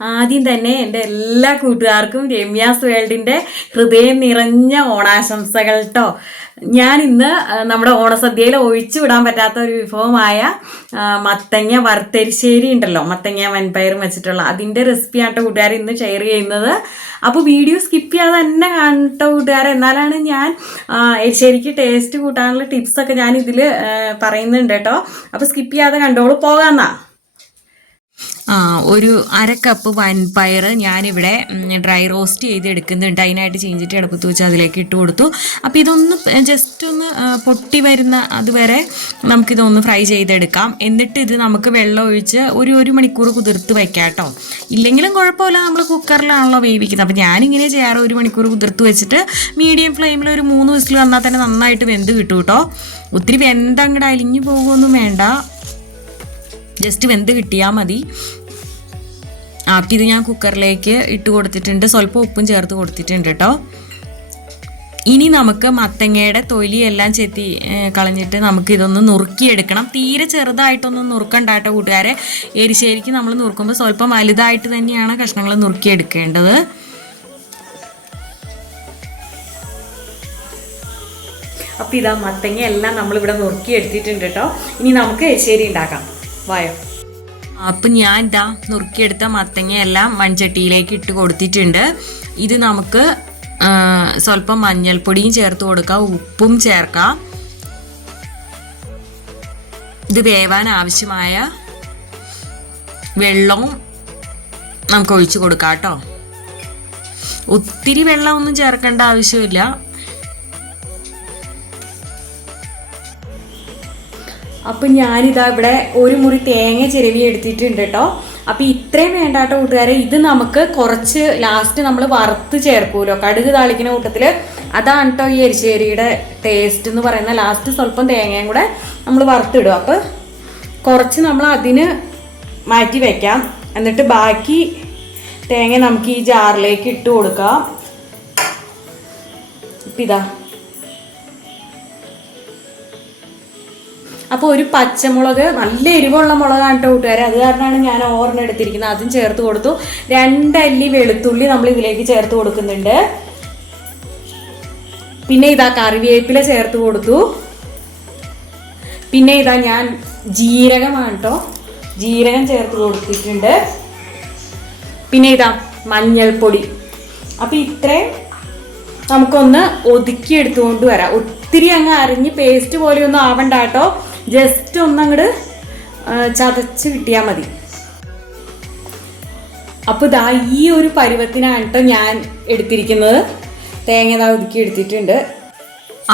ആദ്യം തന്നെ എൻ്റെ എല്ലാ കൂട്ടുകാർക്കും രമ്യാസ് വേൾഡിൻ്റെ ഹൃദയം നിറഞ്ഞ ഓണാശംസകൾ കേട്ടോ. ഞാൻ ഇന്ന് നമ്മുടെ ഓണസദ്യയിൽ ഒഴിച്ചു വിടാൻ പറ്റാത്ത ഒരു വിഭവമായ മത്തങ്ങ വറുത്തരിശ്ശേരി ഉണ്ടല്ലോ, മത്തങ്ങ വൻപയറും വെച്ചിട്ടുള്ള അതിൻ്റെ റെസിപ്പിയാണ് കേട്ടോ കൂട്ടുകാർ ഇന്ന് ഷെയർ ചെയ്യുന്നത്. അപ്പോൾ വീഡിയോ സ്കിപ്പ് ചെയ്യാതെ തന്നെ കാണട്ടോ കൂട്ടുകാരെ. എന്നാലാണ് ഞാൻ എരിശ്ശേരിക്ക് ടേസ്റ്റ് കൂട്ടാനുള്ള ടിപ്സൊക്കെ ഞാൻ ഇതിൽ പറയുന്നുണ്ട് കേട്ടോ. അപ്പോൾ സ്കിപ്പ് ചെയ്യാതെ കണ്ടോളൂ, പോകാമെന്നാ. ഒരു 1/2 കപ്പ് വൻപയർ ഞാനിവിടെ ഡ്രൈ റോസ്റ്റ് ചെയ്ത് എടുക്കുന്നുണ്ട്. അതിനായിട്ട് ചീഞ്ചട്ടി അടുപ്പത്ത് വെച്ച് അതിലേക്ക് ഇട്ട് കൊടുത്തു. അപ്പോൾ ഇതൊന്ന് ജസ്റ്റ് ഒന്ന് പൊട്ടി വരുന്ന അതുവരെ നമുക്കിതൊന്ന് ഫ്രൈ ചെയ്തെടുക്കാം. എന്നിട്ട് ഇത് നമുക്ക് വെള്ളം ഒഴിച്ച് ഒരു മണിക്കൂർ കുതിർത്ത് വയ്ക്കാം കേട്ടോ. ഇല്ലെങ്കിലും കുഴപ്പമില്ല, നമ്മൾ കുക്കറിലാണല്ലോ വേവിക്കുന്നത്. അപ്പോൾ ഞാനിങ്ങനെ ചെയ്യാറ്, 1 മണിക്കൂർ കുതിർത്ത് വെച്ചിട്ട് മീഡിയം ഫ്ലെയിമിൽ ഒരു 3 വിസിൽ വന്നാൽ തന്നെ നന്നായിട്ട് വെന്ത് കിട്ടും കേട്ടോ. ഒത്തിരി വെന്തങ്ങടെ അലിഞ്ഞു പോകുമൊന്നും വേണ്ട, ജസ്റ്റ് വെന്ത് കിട്ടിയാൽ മതി. അപ്പം ഇത് ഞാൻ കുക്കറിലേക്ക് ഇട്ട് കൊടുത്തിട്ടുണ്ട്, സ്വല്പം ഉപ്പും ചേർത്ത് കൊടുത്തിട്ടുണ്ട് കേട്ടോ. ഇനി നമുക്ക് മത്തങ്ങയുടെ തൊലിയെല്ലാം ചെത്തി കളഞ്ഞിട്ട് നമുക്ക് ഇതൊന്ന് നുറുക്കിയെടുക്കണം. തീരെ ചെറുതായിട്ടൊന്നും നുറുക്കണ്ട കേട്ടോ കൂട്ടുകാരെ. എരിശ്ശേരിക്ക് നമ്മൾ നുറുക്കുമ്പോൾ സ്വല്പം വലുതായിട്ട് തന്നെയാണ് കഷ്ണങ്ങൾ നുറുക്കിയെടുക്കേണ്ടത്. അപ്പം ഇതാ മത്തങ്ങ എല്ലാം നമ്മളിവിടെ നുറുക്കിയെടുത്തിട്ടുണ്ട് കേട്ടോ. ഇനി നമുക്ക് എരിശ്ശേരി ഉണ്ടാക്കാം, വായോ. അപ്പം ഞാൻ ഇതാ നുറുക്കിയെടുത്ത മത്തങ്ങ എല്ലാം മൺചട്ടിയിലേക്ക് ഇട്ട് കൊടുത്തിട്ടുണ്ട്. ഇത് നമുക്ക് സ്വല്പം മഞ്ഞൾപ്പൊടിയും ചേർത്ത് കൊടുക്കാം, ഉപ്പും ചേർക്കാം. ഇത് വേവാൻ ആവശ്യമായ വെള്ളവും നമുക്ക് ഒഴിച്ചു കൊടുക്കാം കേട്ടോ. ഒത്തിരി വെള്ളമൊന്നും ചേർക്കേണ്ട ആവശ്യമില്ല. അപ്പം ഞാനിതാ ഇവിടെ 1 മുറി തേങ്ങ ചിരവി എടുത്തിട്ടുണ്ട് കേട്ടോ. അപ്പം ഇത്രയും വേണ്ട കേട്ടോ കൂട്ടുകാരെ. ഇത് നമുക്ക് കുറച്ച് ലാസ്റ്റ് നമ്മൾ വറുത്ത് ചേർക്കുമല്ലോ കടുക് താളിക്കുന്ന കൂട്ടത്തിൽ, അതാണ് കേട്ടോ ഈ എരിശ്ശേരിയുടെ ടേസ്റ്റ് എന്ന് പറയുന്നത്. ലാസ്റ്റ് സ്വല്പം തേങ്ങയും കൂടെ നമ്മൾ വറുത്തിടും. അപ്പോൾ കുറച്ച് നമ്മൾ അതിന് മാറ്റി വയ്ക്കാം. എന്നിട്ട് ബാക്കി തേങ്ങ നമുക്ക് ഈ ജാറിലേക്ക് ഇട്ട് കൊടുക്കാം. ഇപ്പം ഇതാ, അപ്പോൾ ഒരു പച്ചമുളക്, നല്ല എരിവുള്ള മുളകാണ് കേട്ടോ കൂട്ടുകാരെ, അത് കാരണമാണ് ഞാൻ ഓർമ്മ എടുത്തിരിക്കുന്നത്, അതും ചേർത്ത് കൊടുത്തു. 2 അല്ലി വെളുത്തുള്ളി നമ്മൾ ഇതിലേക്ക് ചേർത്ത് കൊടുക്കുന്നുണ്ട്. പിന്നെ ഇതാ കറിവേപ്പില ചേർത്ത് കൊടുത്തു. പിന്നെ ഇതാ ഞാൻ ജീരകമാണ് കേട്ടോ, ജീരകം ചേർത്ത് കൊടുത്തിട്ടുണ്ട്. പിന്നെ ഇതാ മഞ്ഞൾപ്പൊടി. അപ്പോൾ ഇത്രയും നമുക്കൊന്ന് ഒതുക്കി എടുത്തുകൊണ്ട് വരാം. ഒത്തിരി അങ്ങ് അരിഞ്ഞ് പേസ്റ്റ് പോലെയൊന്നും ആവണ്ട കേട്ടോ, ജസ്റ്റ് ഒന്നങ്ങോട്ട് ചതച്ച് കിട്ടിയാൽ മതി. അപ്പോൾ ഇതാ ഈ ഒരു പരുവത്തിനാണ് കേട്ടോ ഞാൻ എടുത്തിരിക്കുന്നത്. തേങ്ങ ഇതാ ഒതുക്കി എടുത്തിട്ടുണ്ട്.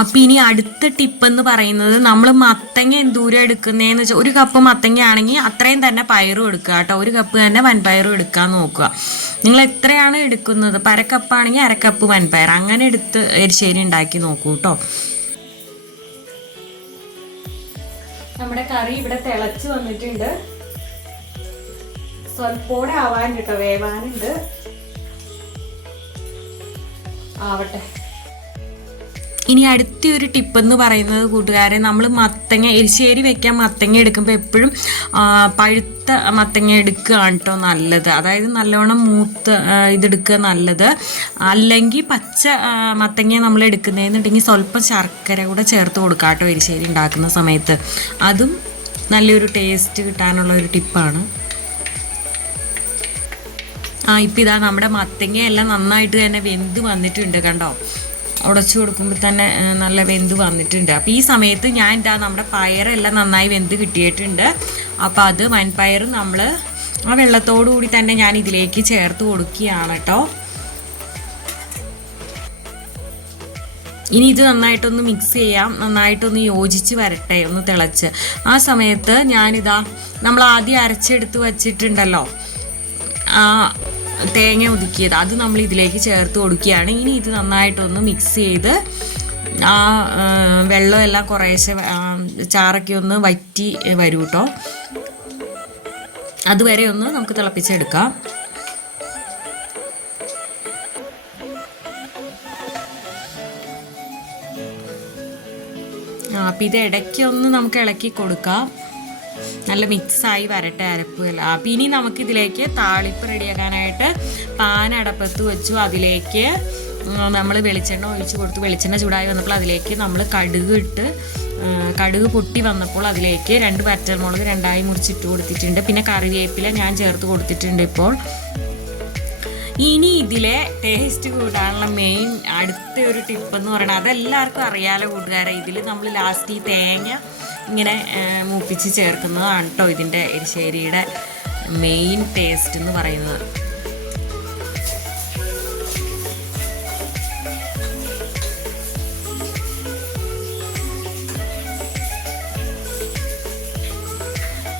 അപ്പം ഇനി അടുത്ത ടിപ്പെന്ന് പറയുന്നത്, നമ്മൾ മത്തങ്ങ എന്തൂരം എടുക്കുന്നതെന്ന് വെച്ചാൽ 1 കപ്പ് മത്തങ്ങ ആണെങ്കിൽ അത്രയും തന്നെ പയറും എടുക്കുക കേട്ടോ. 1 കപ്പ് തന്നെ വൻപയറും എടുക്കാൻ നോക്കുക. നിങ്ങൾ എത്രയാണ് എടുക്കുന്നത്, 1/2 കപ്പാണെങ്കിൽ 1/2 കപ്പ് വൻപയർ അങ്ങനെ എടുത്ത് എരിശ്ശേരി ഉണ്ടാക്കി നോക്കൂ കേട്ടോ. നമ്മുടെ കറി ഇവിടെ തിളച്ച് വന്നിട്ടുണ്ട്. സ്വല്പോടെ ആവാൻ കേട്ടോ, വേവാനുണ്ട്, ആവട്ടെ. ഇനി അടുത്തൊരു ടിപ്പെന്ന് പറയുന്നത് കൂട്ടുകാരെ, നമ്മൾ മത്തങ്ങ എരിശ്ശേരി വെക്കാൻ മത്തങ്ങ എടുക്കുമ്പോൾ എപ്പോഴും പഴുത്ത മത്തങ്ങ എടുക്കുകയാണ് കേട്ടോ നല്ലത്. അതായത് നല്ലോണം മൂത്ത് ഇതെടുക്കുക നല്ലത്. അല്ലെങ്കിൽ പച്ച മത്തങ്ങ നമ്മൾ എടുക്കുന്നതെന്നുണ്ടെങ്കിൽ സ്വല്പം ശർക്കര കൂടെ ചേർത്ത് കൊടുക്കാം കേട്ടോ എരിശ്ശേരി ഉണ്ടാക്കുന്ന സമയത്ത്. അതും നല്ലൊരു ടേസ്റ്റ് കിട്ടാനുള്ള ഒരു ടിപ്പാണ്. ഇപ്പം ഇതാ നമ്മുടെ മത്തങ്ങയെല്ലാം നന്നായിട്ട് തന്നെ വെന്ത് വന്നിട്ടുണ്ട് കണ്ടോ. ഉടച്ചു കൊടുക്കുമ്പോൾ തന്നെ നല്ല വെന്ത് വന്നിട്ടുണ്ട്. അപ്പോൾ ഈ സമയത്ത് ഞാൻ ഇതാ നമ്മുടെ പയറെല്ലാം നന്നായി വെന്ത് കിട്ടിയിട്ടുണ്ട്. അപ്പോൾ അത് വൻപയർ നമ്മൾ ആ വെള്ളത്തോടു കൂടി തന്നെ ഞാൻ ഇതിലേക്ക് ചേർത്ത് കൊടുക്കുകയാണ് കേട്ടോ. ഇനി ഇത് നന്നായിട്ടൊന്ന് മിക്സ് ചെയ്യാം, നന്നായിട്ടൊന്ന് യോജിച്ച് വരട്ടെ, ഒന്ന് തിളച്ച്. ആ സമയത്ത് ഞാനിതാ നമ്മൾ ആദ്യം അരച്ചെടുത്ത് വച്ചിട്ടുണ്ടല്ലോ തേങ്ങ ഒതുക്കിയത്, അത് നമ്മൾ ഇതിലേക്ക് ചേർത്ത് കൊടുക്കുകയാണ്. ഇനി ഇത് നന്നായിട്ടൊന്ന് മിക്സ് ചെയ്ത് ആ വെള്ളമെല്ലാം കുറേശ്ശെ ചാറൊക്കെ ഒന്ന് വറ്റി വരും കേട്ടോ. അതുവരെ ഒന്ന് നമുക്ക് തിളപ്പിച്ചെടുക്കാം. അപ്പം ഇത് ഇടയ്ക്കൊന്ന് നമുക്ക് ഇളക്കി കൊടുക്കാം. നല്ല മിക്സായി വരട്ടെ അരപ്പുമല്ല. അപ്പം ഇനി നമുക്കിതിലേക്ക് താളിപ്പ് റെഡിയാക്കാനായിട്ട് പാൻ അടപ്പത്ത് വെച്ചു. അതിലേക്ക് നമ്മൾ വെളിച്ചെണ്ണ ഒഴിച്ച് കൊടുത്തു. വെളിച്ചെണ്ണ ചൂടായി വന്നപ്പോൾ അതിലേക്ക് നമ്മൾ കടുക് ഇട്ട്, കടുക് പൊട്ടി വന്നപ്പോൾ അതിലേക്ക് 2 വറ്റൽമുളക് 2ആയി മുറിച്ചിട്ട് കൊടുത്തിട്ടുണ്ട്. പിന്നെ കറിവേപ്പില ഞാൻ ചേർത്ത് കൊടുത്തിട്ടുണ്ട്. ഇപ്പോൾ ഇനി ഇതിലെ ടേസ്റ്റ് കൂടാനുള്ള മെയിൻ അടുത്ത ഒരു ടിപ്പ് എന്ന് പറയുന്നത്, അതെല്ലാവർക്കും അറിയാലോ കൂട്ടുകാരെ, ഇതിൽ നമ്മൾ ലാസ്റ്റ് ഈ തേങ്ങ ഇങ്ങനെ മൂപ്പിച്ച് ചേർക്കുന്നതാണ് കേട്ടോ ഇതിൻ്റെ എരിശ്ശേരിയുടെ മെയിൻ ടേസ്റ്റ് എന്ന് പറയുന്നത്.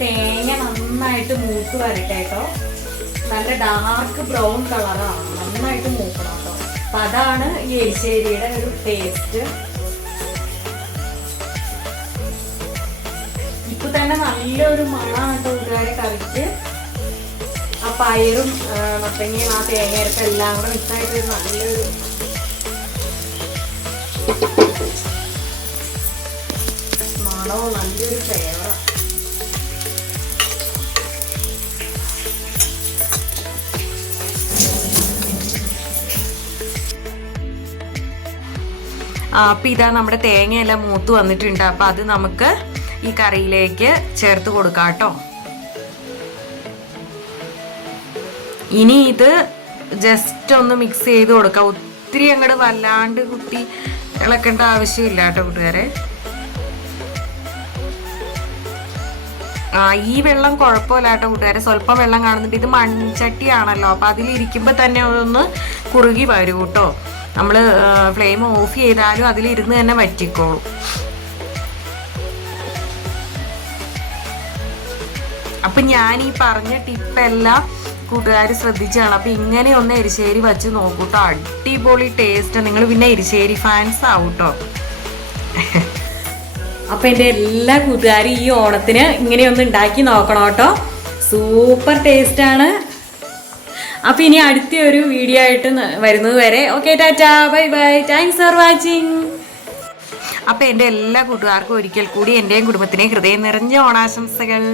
തേങ്ങ നന്നായിട്ട് മൂത്ത് വരട്ടെ കേട്ടോ. നല്ല ഡാർക്ക് ബ്രൗൺ കളറാണ്, നന്നായിട്ട് മൂക്കണം കേട്ടോ. അപ്പം അതാണ് ഈ എരിശ്ശേരിയുടെ ഒരു ടേസ്റ്റ്. ഇപ്പൊ തന്നെ നല്ലൊരു മണമാണ് കൂട്ടുകാരെ കറിക്ക്. ആ പയറും മത്തങ്ങയും ആ തേങ്ങയരപ്പം എല്ലാം കൂടെ മിക്സായിട്ട് നല്ലൊരു മണവും നല്ലൊരു ഫ്ലേവറാണ്. അപ്പം ഇതാ നമ്മുടെ തേങ്ങയെല്ലാം മൂത്ത് വന്നിട്ടുണ്ട്. അപ്പം അത് നമുക്ക് ഈ കറിയിലേക്ക് ചേർത്ത് കൊടുക്കാം കേട്ടോ. ഇനി ഇത് ജസ്റ്റ് ഒന്ന് മിക്സ് ചെയ്ത് കൊടുക്കാം. ഒത്തിരി അങ്ങോട്ട് വല്ലാണ്ട് കുത്തി ഇളക്കേണ്ട ആവശ്യമില്ല കേട്ടോ കൂട്ടുകാരെ. ഈ വെള്ളം കുഴപ്പമില്ല കേട്ടോ കൂട്ടുകാരെ, സ്വല്പം വെള്ളം കാണുന്നുണ്ട്. ഇത് മൺചട്ടിയാണല്ലോ, അപ്പം അതിലിരിക്കുമ്പോൾ തന്നെ ഒന്ന് കുറുകി വരും കേട്ടോ. നമ്മൾ ഫ്ലെയിം ഓഫ് ചെയ്താലും അതിലിരുന്ന് തന്നെ വറ്റിക്കോളും. അപ്പം ഞാൻ ഈ പറഞ്ഞ ടിപ്പെല്ലാം കൂട്ടുകാർ ശ്രദ്ധിച്ചാണ്. അപ്പം ഇങ്ങനെ ഒന്ന് എരിശ്ശേരി വെച്ച് നോക്കൂട്ടോ, അടിപൊളി ടേസ്റ്റ്. നിങ്ങൾ പിന്നെ എരിശ്ശേരി ഫാൻസ് ആവും കേട്ടോ. അപ്പം എൻ്റെ എല്ലാ കൂട്ടുകാരും ഈ ഓണത്തിന് ഇങ്ങനെയൊന്ന് ഉണ്ടാക്കി നോക്കണം കേട്ടോ, സൂപ്പർ ടേസ്റ്റാണ്. അപ്പം ഇനി അടുത്ത ഒരു വീഡിയോ ആയിട്ട് വരുന്നത് വരെ okay, Tata, bye bye, thanks for watching. അപ്പം എൻ്റെ എല്ലാ കൂട്ടുകാർക്കും ഒരിക്കൽ കൂടി എൻ്റെയും കുടുംബത്തിനെയും ഹൃദയം നിറഞ്ഞ ഓണാശംസകൾ.